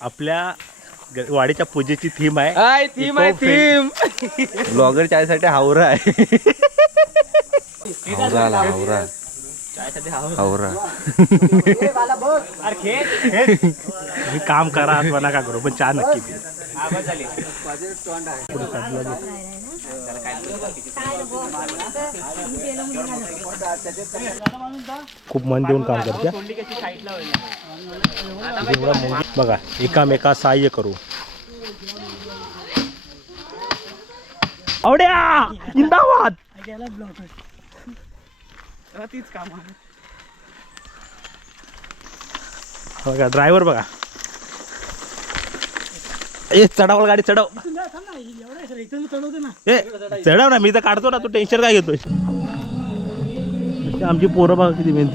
आपल्या ग- वाडीच्या पूजेची थीम आहे हाय थीम आहे थीम ब्लॉगर चायसाठी हावरा आहे. हावरा आला हावरा. हावरा. तुम्ही काम करा अथवा नका करू पण चहा नक्की. खूप मन देऊन काम करते. बघा एकामेका सहाय्य करू. आवड्या! इंदाबाद तीच काम बघा ड्रायव्हर बघा. ए चढावल गाडी चढव. ए चढव ना मी तर काढतो ना तू टेन्शन काय घेतोय? आमची पोरं बघा किती मेहनत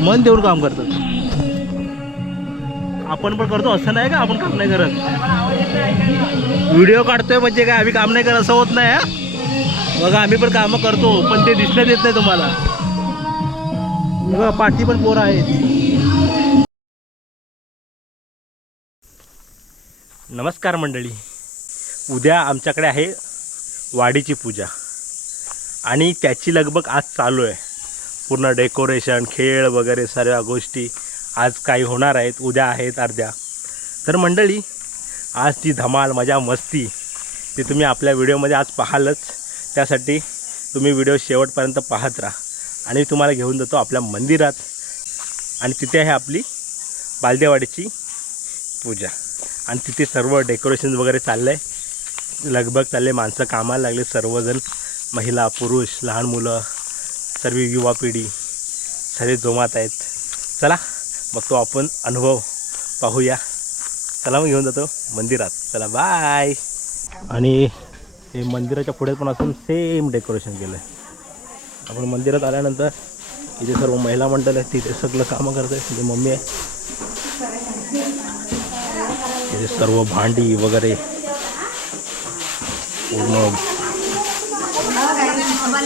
मन देऊन काम करतात. आपण पण करतो असं नाही का? आपण काम नाही करत. व्हिडिओ काढतोय म्हणजे काय? आम्ही काम नाही करत असं होत नाही हा? बघा आम्ही पण कामं करतो पण ते दिसण्यात येत नाही तुम्हाला. बघा पाठी पण पोरं आहेत. नमस्कार मंडळी. उद्या आमच्याकडे आहे वाडीची पूजा. आणि त्याची लगबग आज चालू आहे. पूर्ण डेकोरेशन खेळ वगैरे सर्व गोष्टी आज काही होणार आहेत उद्या आहेत अर्ध्या. तर मंडळी आज ती धमाल मजा मस्ती ती तुम्ही आपल्या व्हिडिओमध्ये आज पाहालच. त्यासाठी तुम्ही व्हिडिओ शेवटपर्यंत पाहत राहा. आणि तुम्हाला घेऊन जातो आपल्या मंदिरात. आणि तिथे आहे आपली बालदेवाडीची पूजा. आणि तिथे सर्व डेकोरेशन वगैरे चाललं आहे लगभग चालले माणसं कामाला लागले. सर्वजण महिला पुरुष लहान मुलं सर्व युवा पिढी सर्व जोमात आहेत. चला मग तो आपण अनुभव पाहूया. चला मग घेऊन जातो मंदिरात. चला बाय आणि हे मंदिराच्या पुढे पण असून सेम डेकोरेशन केलं आहे आपण मंदिरात आल्यानंतर इथे सर्व महिला मंडळ आहेत तिथे सगळं कामं करत आहे तिथे मम्मी आहे. तिथे सर्व भांडी वगैरे पूर्ण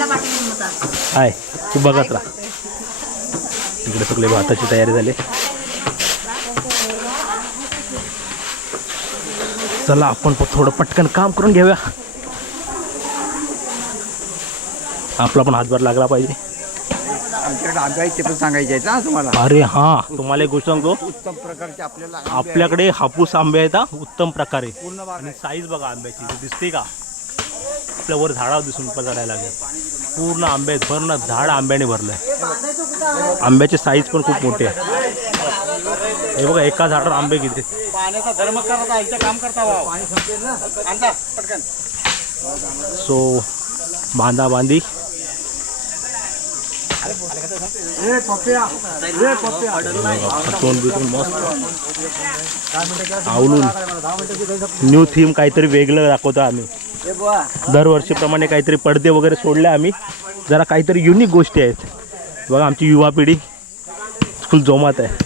आहे तू बघत राहा. इकडे सगळे भाताची तयारी झाली. चला आपण थोडं पटकन काम करून घेऊया. आपला पण हातभार लागला पाहिजे. अरे हा तुम्हाला एक गोष्ट सांगतो. उत्तम प्रकारचे आपल्याला आपल्याकडे हापूस आंबे आहेत हा उत्तम प्रकारे. पूर्ण साईज बघा आंब्याची दिसते का? आपल्या वर झाडावर दिसून पडायला लागेल. पूर्ण आंबे आहेत भरणं झाड आंब्याने भरलंय. आंब्याची साईज पण खूप मोठी आहे. हे बघा एका झाडावर आंबे किती? पाण्याचा धर्म करता इथं काम करता भाऊ. आणता पटकन. सो बांधा बांधी मस्त. आवलून न्यू थीम काहीतरी वेगळं दाखवतो आम्ही. दरवर्षीप्रमाणे काहीतरी पडदे वगैरे सोडले आम्ही. जरा काहीतरी युनिक गोष्टी आहेत. बघा आमची युवा पिढी फुल जोमात आहे.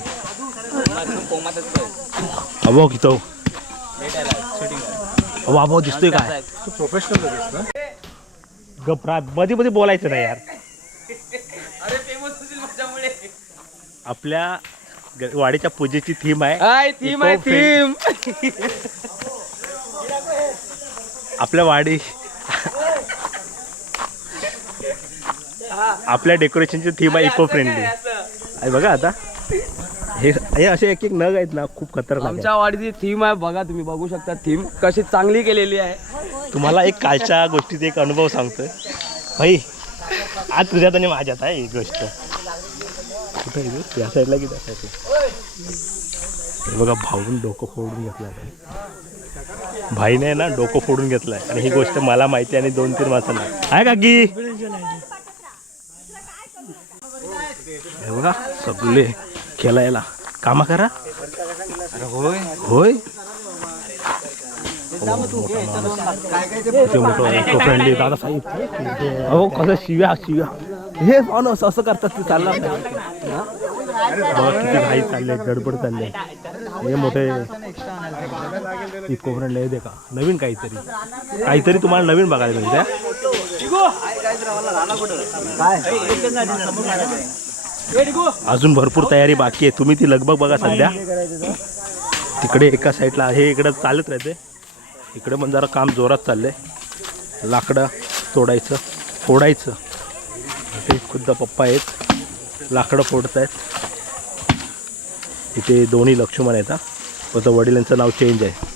अभाव कितो अभाव दिसतोय काय? गपरा मध्ये मध्ये बोलायचं नाही यार. आपल्या वाडीच्या पूजेची थीम आहे. थीम आहे थीम आपल्या वाडी आपल्या डेकोरेशनची थीम आहे इको फ्रेंडली आहे बघा आता. हे हे असे एक एक नग आहेत ना खूप खतरनाक आहेत. आमच्या वाडीची थीम आहे बघा तुम्ही बघू शकता थीम कशी चांगली केलेली आहे. तुम्हाला एक कालच्या गोष्टीचा एक अनुभव सांगतोय. भाई आज तुझ्यात आणि माझ्यात आहे ही गोष्ट. कुठं आहे तू? या साईडला की त्या साईडला हे बघा भाऊन डोकं फोडून घेतलाय भाईने ना डोकं फोडून घेतलंय. आणि ही गोष्ट मला माहिती आहे आणि दोन तीन माणसांना आहे का की हे बघा सगळे खेळायला. कामा करा. होय. होय? हो, फ्रेंडली दादा साहेब अहो कसं शिव्या शिव्या. हे माणूस असं करतात ते हा? बघा किती घाई चालले गडबड चालले. हे मोठे इको फ्रेंड आहे दे का नवीन काहीतरी. काहीतरी तुम्हाला नवीन बघायला मिळते अजून भरपूर तयारी बाकी आहे. तुम्ही ती लगबग बघा सध्या. तिकडे एका साईडला हे इकडं चालत राहते. इकडे पण जरा काम जोरात चाललंय. लाकडं तोडायचं. फोडायचं. इथे खुद्द पप्पा आहेत. लाकडं फोडत आहेत इथे दोन्ही लक्ष्मण आहेत हा. वडिलांचं नाव चेंज आहे.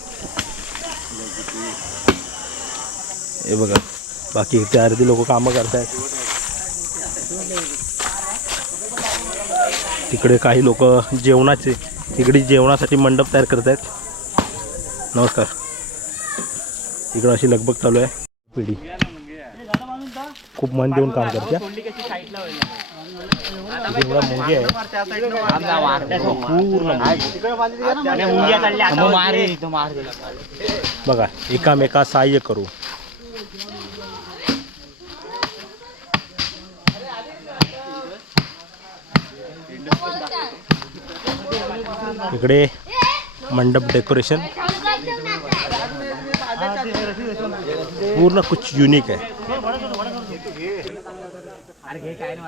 हे बघा बाकी इथे अर्धी लोक कामं करतायत. तिकडे काही लोक जेवणाचे तिकडे जेवणासाठी मंडप तयार करत आहेत नमस्कार. इकडं अशी लगबग चालू आहे. पिढी. खूप मन देऊन काम करते. मुंगी आहे. पूर्ण बघा एकामेका सहाय्य करू. इकडे मंडप डेकोरेशन. पूर्ण कुछ युनिक आहे.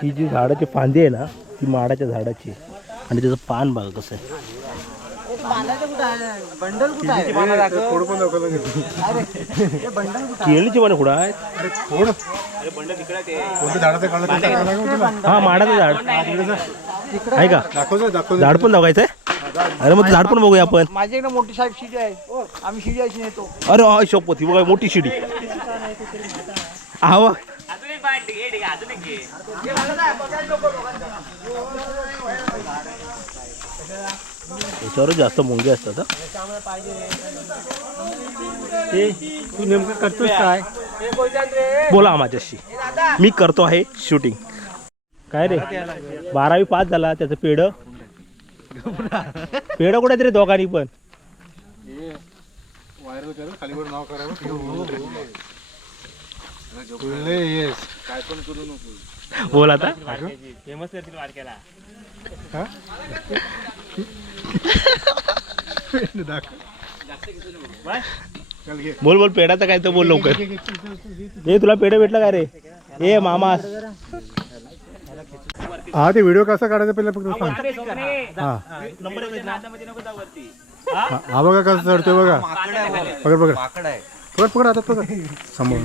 ही जी झाडाची फांदी आहे ना ती माडाच्या झाडाची आणि त्याचं पान बघा कसं आहे. बंडल कुठं आहे? केळीची पण कुठं आहेत? हा माडाचं झाड. आहे? का झाड पण दाखवायचं आहे? अरे मग झाड पण बघूया आपण. माझ्याकडे मोठी साहेब शिडी आहे. आम्ही शिडी अशी नेतो. अरे हा शपथ ही बघा मोठी शिडी. आवा याच्यावर जास्त मुंगे असतात. ते तू नेमकं करतोस काय? बोला माझ्याशी. मी करतो आहे शूटिंग काय रे? बारावी पास झाला त्याचं पेड पेड कुठे रे दोघांनी पण. बोल आता. बोल बोल पेडाचं काय तर बोल लवकर. ए तुला पेढ भेटलं काय रे? ए मामा हा ते व्हिडिओ कसा काढायचा पहिला फक्त सांग. हा. हा, हा बघा कसं चढतोय बघा. पकड पकड. पकड पकड आता पकड. समोर.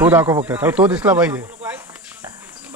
तो दाखव फक्त. तो- तो दिसला पाहिजे.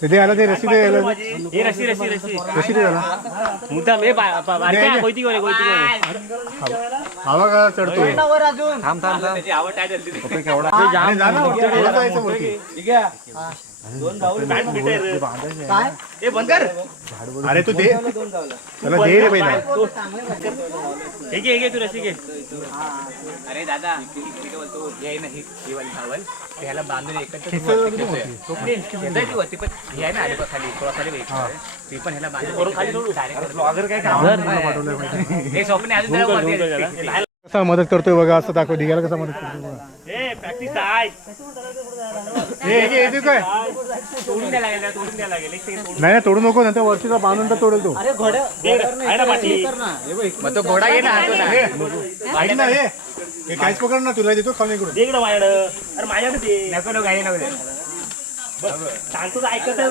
तिथे आला ते रस्सी दे याला. रस्सी दे त्याला. हा बघा चढतोय. वर अजून. आणि जा ना, वर जायचं वरती. काय अरे तू दे. त्याला दे रे पहिला. अरे दादा इकडे बोलतो हे आहे ना ही ही वाली towel, ह्याला बांधून एकत्र घेतायची वरती पण हे आहे ना आली बघ खाली थोडा खाली वेग ती पण ह्याला बांधून हे स्वप्ने अजून जरा वरती आहे. कसा मदत करतोय बघा असं दाखव दिघायला कसा मदत करतोय बघा. नाही नाही, तोडू नको नंतर वरतीचा बांधून तर तोडेल तो. घोडा घे ना हे काहीच पकड ना तुला देतो खाली इकडून. इकडं माझ्याकडं. अरे माझ्याकडे दे. नको नको घाई नको. दे. सांगतो तर ऐकत आहे.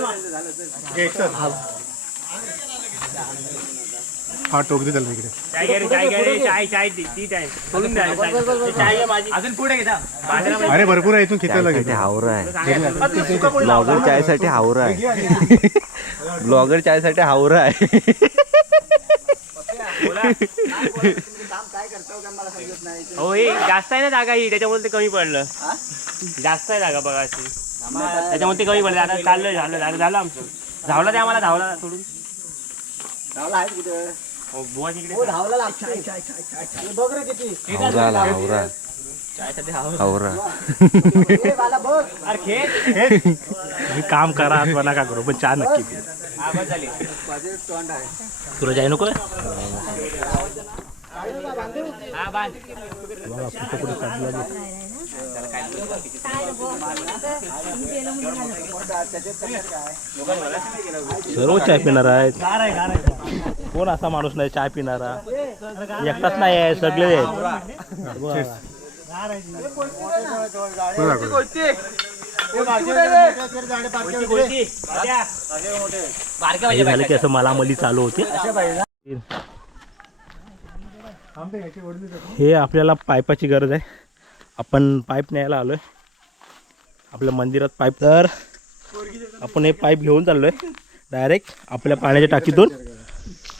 हे एकसाथ. टोक दे त्याला इकडे. चाय रे, चाय घे रे, चाय चाय ती ती चाय. तोडून द्या चाय. चाय आहे माझी. अजून पुढे घेता बाजूला अरे भरपूर आहे इथून खिचायला लागेल हावरा आहे? ब्लॉगर चायसाठी हावरा आहे. ब्लॉगर चायसाठी हावरा आहे. हो हे जास्त आहे ना जागा ही त्याच्यामुळे ते कमी पडलं. जास्त आहे जागा बघा अशी. त्याच्यामुळे ते कमी पडलं. आता चाललं झालं झालं झालं आमचं. धावला ते आम्हाला धावला सोडून. धावला आहे कुठे? बुवा तिकडे हो धावला लागतो हे बघ रे किती. हावरा आला हावरा. हावरा. हे बाला बघ. अरे खेळ तुम्ही काम करा अथवा नका करू पण चहा नक्की झाली. आहे. तुला जाय नको? हा बांध. सर्व चाय पिणार आहेत. कोण असा माणूस नाही चाय पिणारा? एकटाच नाही आहे सगळे आहेत. झालं की असं मला मली चालू होते. हे आपल्याला पाईपाची गरज आहे. आपण पाईप न्यायला आलोय. आपल्या मंदिरात पाईप तर आपण हे पाईप घेऊन चाललोय. डायरेक्ट आपल्या पाण्याच्या टाकीतून.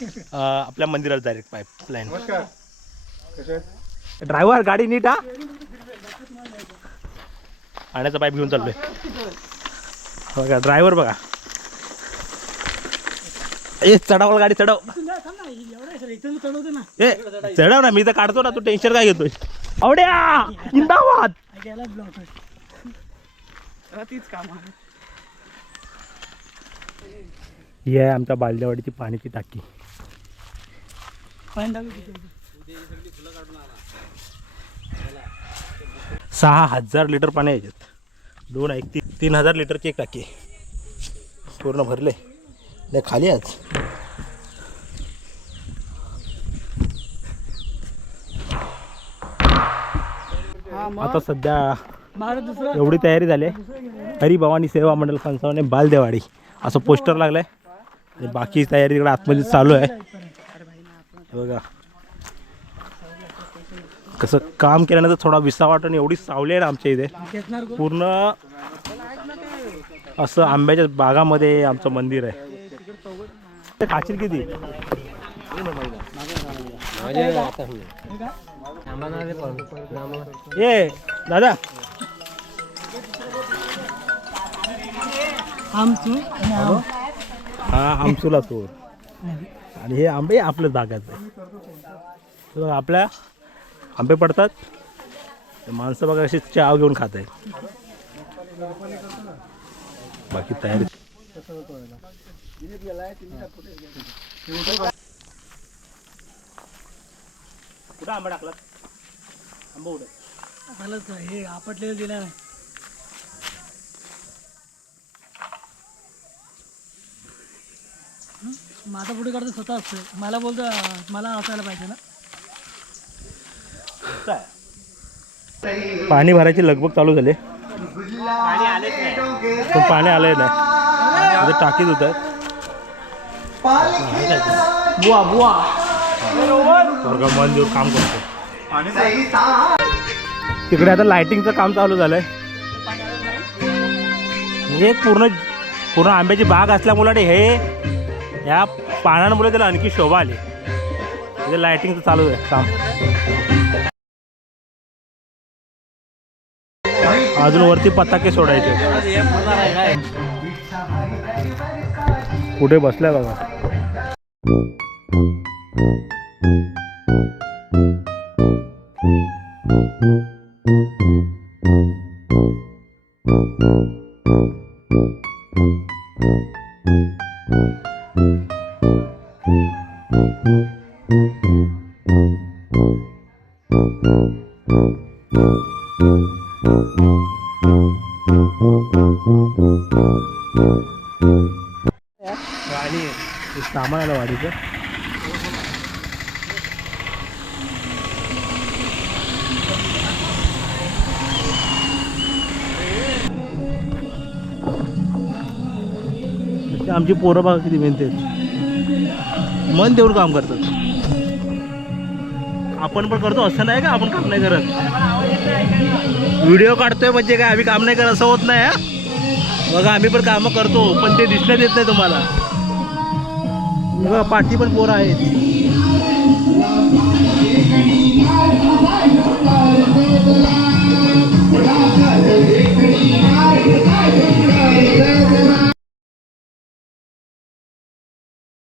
आपल्या मंदिरात डायरेक्ट पाईप लाईन नमस्कार. कसे आहेत? ड्रायव्हर गाडी नीट हा. पाण्याचा पाईप घेऊन चाललोय. बघा ड्रायव्हर बघा. ए चढावल गाडी चढव. ए चढव ना मी तर काढतो ना तू टेन्शन काय घेतोय? आवड्या इंदाबाद. ही आहे आमच्या बालदेवाडीची पाण्याची टाकी. सहा हजार लिटर पाणी आहे याच्यात. दोन एक ती तीन हजार लिटरची एक टाकी. पूर्ण भरले. नाही खाली आज. आता सध्या एवढी तयारी झाली आहे. हरिभवानी सेवा मंडळ फणसावणे बालदेवाडी असं पोस्टर लागलंय. आणि बाकी तयारी तिकडे आतमध्ये चालू आहे. बघा. कसं काम केल्यानंतर थोडा विसा वाटून एवढी सावली आहे ना आमच्या इथे. पूर्ण असं आंब्याच्या बागामध्ये आमचं मंदिर आहे. ते खाशील किती? ये दादा. हा आमचुला चोर आणि हे आंबे आपल्या बागात आहे तर बघा, आपल्या आंबे पडतात. ते माणसं बघा अशी चाव घेऊन खात आहे बाकी तयारी कुठं आंबा टाकला आंबा उडत. हे आपटलेलं दिलं नाही. माझा पुढे काढतो स्वतः असतं. मला बोलतो मला असायला पाहिजे ना. पाणी भरायची लगबग चालू झाली. पण पाणी आलंय नाही आता टाकीत होत. बुवा बुवा. मन देऊन काम करतो. तिकडे आता लाइटिंगचं काम चालू झालंय. हे पूर्ण पूर्ण आंब्याची बाग असल्यामुळे हे या पानांमुळे त्याला आणखी शोभा आली. म्हणजे लाइटिंगचं चालू आहे काम. अजून वरती पताके सोडायचे. कुठे बसल्या बघा. आणि ते सामान आलं वाडीचं. तुमची पोरं बघा किती मेहनत आहेत. मन देऊन काम करतात. आपण पण करतो असं नाही का? आपण काम नाही करत. व्हिडिओ काढतोय म्हणजे काय? आम्ही काम नाही करत असं होत नाही बघा आम्ही पण कामं करतो पण ते दिसण्यात येत नाही तुम्हाला. बघा पाठी पण पोरं आहेत.